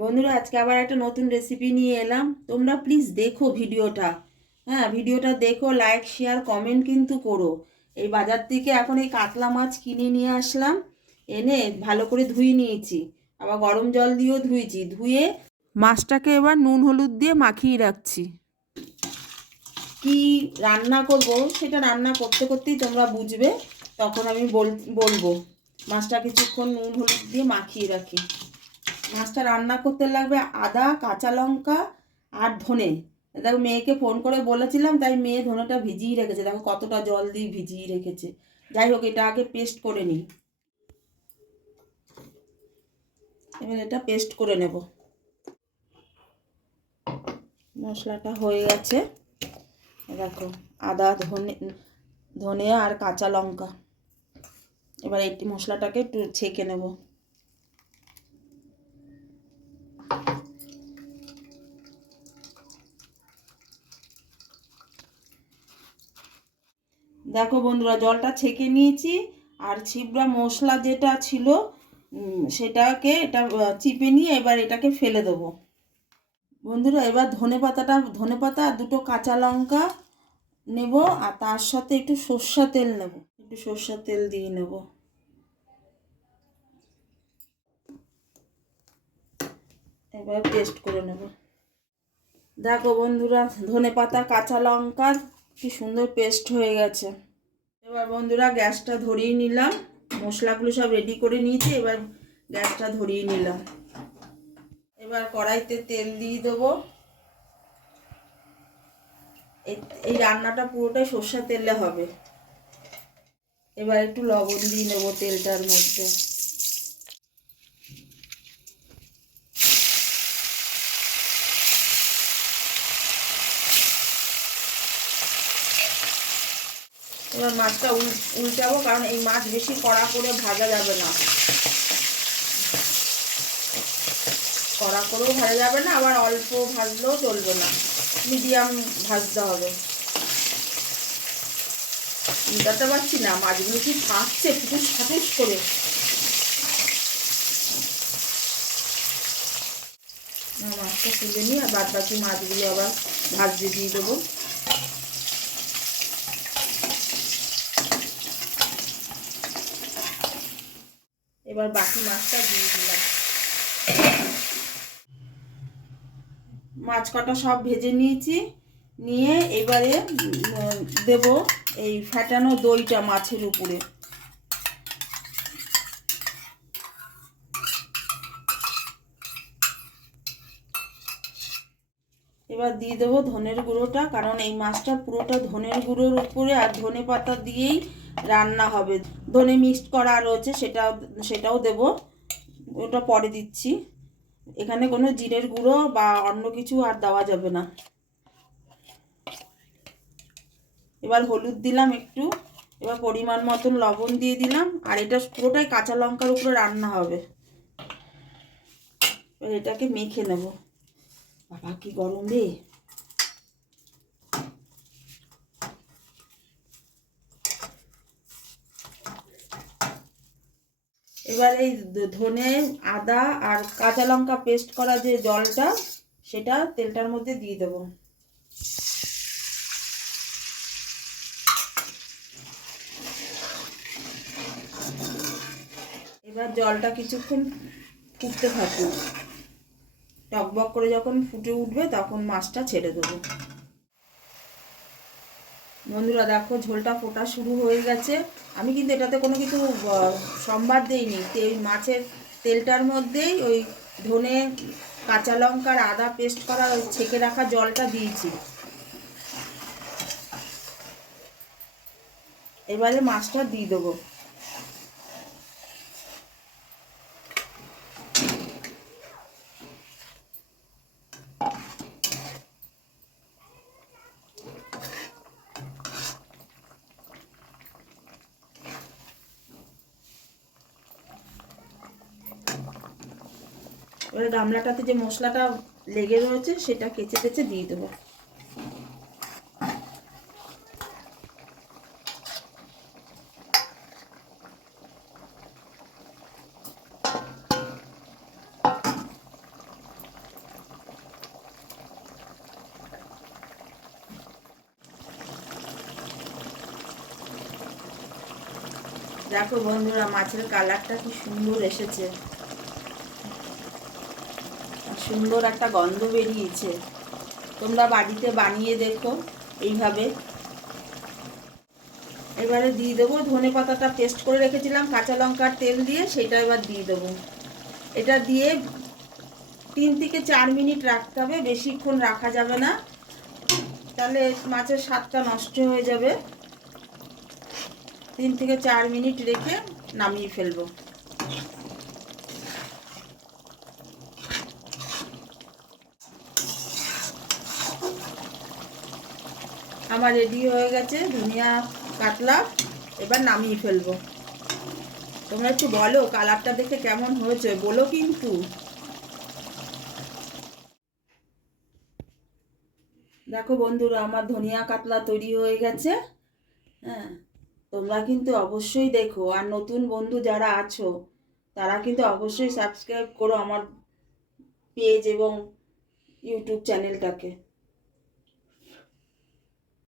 বন্ধুরা, আজকে আবার একটা নতুন রেসিপি নিয়ে এলাম। তোমরা প্লিজ দেখো ভিডিওটা। হ্যাঁ, ভিডিওটা দেখো, লাইক শেয়ার কমেন্ট কিন্তু করো। এই বাজার থেকে এখন এই কাতলা মাছ কিনে নিয়ে আসলাম। এনে ভালো করে ধুয়ে নিয়েছি, আবার গরম জল দিয়েও ধুয়েছি। ধুয়ে মাছটাকে এবার নুন হলুদ দিয়ে মাখিয়ে রাখছি। কি রান্না করব সেটা রান্না করতে করতেই তোমরা বুঝবে, তখন আমি বলবো। মাছটা কিছুক্ষণ নুন হলুদ দিয়ে মাখিয়ে রাখি। মাছটা রান্না করতে লাগবে আদা, কাঁচা লঙ্কা আর ধনে। দেখো, মেয়েকে ফোন করে বলেছিলাম, তাই মেয়ে ধনেটা ভিজিয়ে রেখেছে। দেখো কতটা জল দিয়ে ভিজিয়ে রেখেছে। যাই হোক, এটা আগে পেস্ট করে নিই। এবার এটা পেস্ট করে নেব। মশলাটা হয়ে গেছে। দেখো, আদা, ধনে ধনে আর কাঁচা লঙ্কা। এবার এই মশলাটাকে একটু ছেঁকে নেব। দেখো বন্ধুরা, জলটা ছেঁকে নিয়েছি। আর ছিবড়া মশলা যেটা ছিল সেটাকে এটা চিপে নিয়ে এবার এটাকে ফেলে দেবো। বন্ধুরা, এবার ধনেপাতা আর দুটো কাঁচা লঙ্কা নেব, আর তার সাথে একটু সর্ষের তেল নেব। একটু সর্ষের তেল দিয়ে নেব। এবার পেস্ট করে নেব। দেখো বন্ধুরা, ধনেপাতা কাঁচা লঙ্কা কি সুন্দর পেস্ট হয়ে গেছে। এবার বন্ধুরা, গ্যাসটা ধরিয়ে নিলাম। মশলাগুলো সব রেডি করে নিয়েছি, এবার গ্যাসটা ধরিয়ে নিলাম। এবার কড়াইতে তেল দিয়ে দেবো। এই রান্নাটা পুরোটাই সর্ষের তেলে হবে। এবার একটু লবণ দিয়ে নেবো তেলটার মধ্যে। এবার মাছটা উল্টাবো, কারণ এই মাছ বেশি কড়া করে ভাজা যাবে না। কড়া করেও ভাজা যাবে না, আবার অল্প ভাজলেও চলবে না। মিডিয়াম ভাজতে হবে। উল্টাতে পারছি না, মাছগুলো কি ফাটছে ফুটুস ফাটুস করে। মাছটা তুলে নিয়ে আর বাদ বাকি মাছগুলো আবার ভাজতে দিয়ে দেবো। এবার বাকি মাছটা দিয়ে দিলাম। মাছ কটা সব ভেজে নিয়েছি। নিয়ে এবারে দেব এই ফ্যাটানো দইটা মাছের উপরে। এবার দিয়ে দেবো ধনের গুঁড়োটা, কারণ এই মাছটা পুরোটা ধনের গুঁড়োর উপরে আর ধনে পাতা দিয়েই রান্না হবে। ধনে মিক্সড করা রয়েছে, সেটাও দেবো। ওটা পরে দিচ্ছি। এখানে কোনো জিরের গুঁড়ো বা অন্য কিছু আর দেওয়া যাবে না। এবার হলুদ দিলাম একটু। এবার পরিমাণ মতন লবণ দিয়ে দিলাম। আর এটা পুরোটাই কাঁচা লঙ্কার উপরে রান্না হবে। এবার এটাকে মেখে নেব। বাবা কি গরম রে! এবার এই ধনে, আদা আর কাঁচা লঙ্কা পেস্ট করা যে জলটা, সেটা তেলটার মধ্যে দিয়ে দেবো। এবার জলটা কিছুক্ষণ ফুটতে থাকুক। টকবক করে যখন ফুটে উঠবে তখন মাছটা ছেড়ে দেবো। বন্ধুরা দেখো, ঝোলটা ফোটা শুরু হয়ে গেছে। আমি কিন্তু এটাতে কোনো কিছু সম্বাদ দিইনি। মাছের তেলটার মধ্যেই ওই ধনে, কাঁচা লঙ্কার আদা পেস্ট করা ওই ছেঁকে রাখা জলটা দিয়েছি। এবারে মাছটা দিয়ে দেবো। এবারে গামলাটাতে যে মশলাটা লেগে রয়েছে সেটা কেচে কেচে দিয়ে দেবো। দেখো বন্ধুরা, মাছের কালারটা কি সুন্দর এসেছে, সুন্দর একটা গন্ধ বেরিয়েছে। তোমরা বাড়িতে বানিয়ে দেখো এইভাবে। এবারে দিয়ে দেবো ধনে পাতাটা পেস্ট করে রেখেছিলাম কাঁচা লঙ্কার তেল দিয়ে, সেটা এবার দিয়ে দেবো। এটা দিয়ে 3 থেকে 4 মিনিট রাখতে হবে, বেশিক্ষণ রাখা যাবে না, তাহলে মাছের স্বাদটা নষ্ট হয়ে যাবে। 3 থেকে 4 মিনিট রেখে নামিয়ে ফেলবো। আমার রেডি হয়ে গেছে ধনিয়া কাতলা, এবার নামিয়ে ফেলবো। তোমরা একটু বলো কালারটা দেখে কেমন হয়েছে, বলো কিন্তু। দেখো বন্ধুরা, আমার ধনিয়া কাতলা তৈরি হয়ে গেছে। হ্যাঁ, তোমরা কিন্তু অবশ্যই দেখো, আর নতুন বন্ধু যারা আছো তারা কিন্তু অবশ্যই সাবস্ক্রাইব করো আমার পেজ এবং ইউটিউব চ্যানেলটাকে।